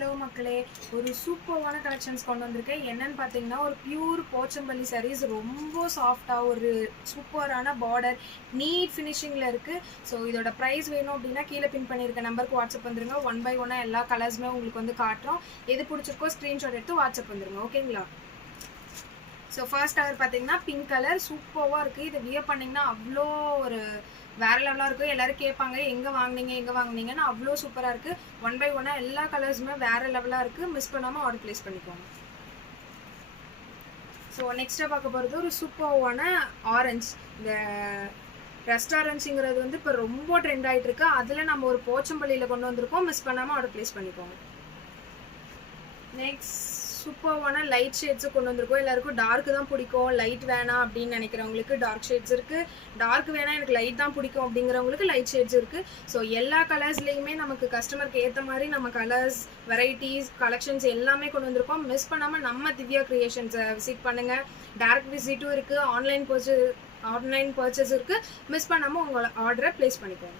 Hello மக்களே, ஒரு சூப்பரான கலெக்ஷன்ஸ் கொண்டு வந்திருக்கேன். என்னன்னு பார்த்தீங்கன்னா, ஒரு பியூர் போச்சம்பள்ளி சாரீஸ் ரொம்ப சாஃப்டாக ஒரு சூப்பரான பார்டர் நீட் ஃபினிஷிங்கில் இருக்குது. ஸோ இதோட ப்ரைஸ் வேணும் அப்படின்னா கீழே பின் பண்ணியிருக்க நம்பருக்கு வாட்ஸ்அப் வந்துருங்க. 1 by 1 எல்லா கலர்ஸுமே உங்களுக்கு வந்து காட்டுறோம். எது பிடிச்சிருக்கோ ஸ்க்ரீன்ஷாட் எடுத்து வாட்ஸ்அப் வந்துருங்க. ஓகேங்களா? ஸோ ஃபர்ஸ்ட் கலர் பார்த்தீங்கன்னா பிங்க் கலர் சூப்பராக இருக்குது. இதை வியர் பண்ணிங்கன்னா அவ்வளோ ஒரு வேறு லெவலாக இருக்கும். எல்லோரும் கேட்பாங்க எங்கே வாங்கினீங்கன்னு. அவ்வளோ சூப்பராக இருக்குது. 1 by 1 எல்லா கலர்ஸுமே வேறு லெவலாக இருக்குது. மிஸ் பண்ணாமல் ஆர்டர் ப்ளேஸ் பண்ணிக்கோங்க. ஸோ நெக்ஸ்ட்டாக பார்க்க போகிறது ஒரு சூப்பரான ஆரஞ்ச். இந்த ரெஸ்டாரண்ட்ஸுங்கிறது வந்து இப்போ ரொம்ப ட்ரெண்ட் ஆகிட்டு இருக்கு. அதில் நம்ம ஒரு போச்சம்பள்ளியில் கொண்டு வந்திருக்கோம். மிஸ் பண்ணாமல் ஆர்டர் ப்ளேஸ் பண்ணிக்கோங்க. நெக்ஸ்ட் சூப்பரான லைட் ஷேட்ஸு கொண்டு வந்திருக்கோம். எல்லாருக்கும் டார்க்கு தான் பிடிக்கும், லைட் வேணாம் அப்படின்னு நினைக்கிறவங்களுக்கு டார்க் ஷேட்ஸ் இருக்குது. டார்க் வேணாம் எனக்கு லைட் தான் பிடிக்கும் அப்படிங்கிறவங்களுக்கு லைட் ஷேட்ஸ் இருக்குது. ஸோ எல்லா கலர்ஸ்லேயுமே நமக்கு கஸ்டமருக்கு ஏற்ற மாதிரி நம்ம கலர்ஸ், வெரைட்டிஸ், கலெக்ஷன்ஸ் எல்லாமே கொண்டு வந்திருக்கோம். மிஸ் பண்ணாமல் நம்ம திவ்யா கிரியேஷன்ஸை விசிட் பண்ணுங்கள். டேரக்ட் விசிட்டும் இருக்குது, ஆன்லைன் பர்ச்சேஸ் இருக்குது. மிஸ் பண்ணாமல் உங்கள் ஆர்டரை ப்ளேஸ் பண்ணிக்கோங்க.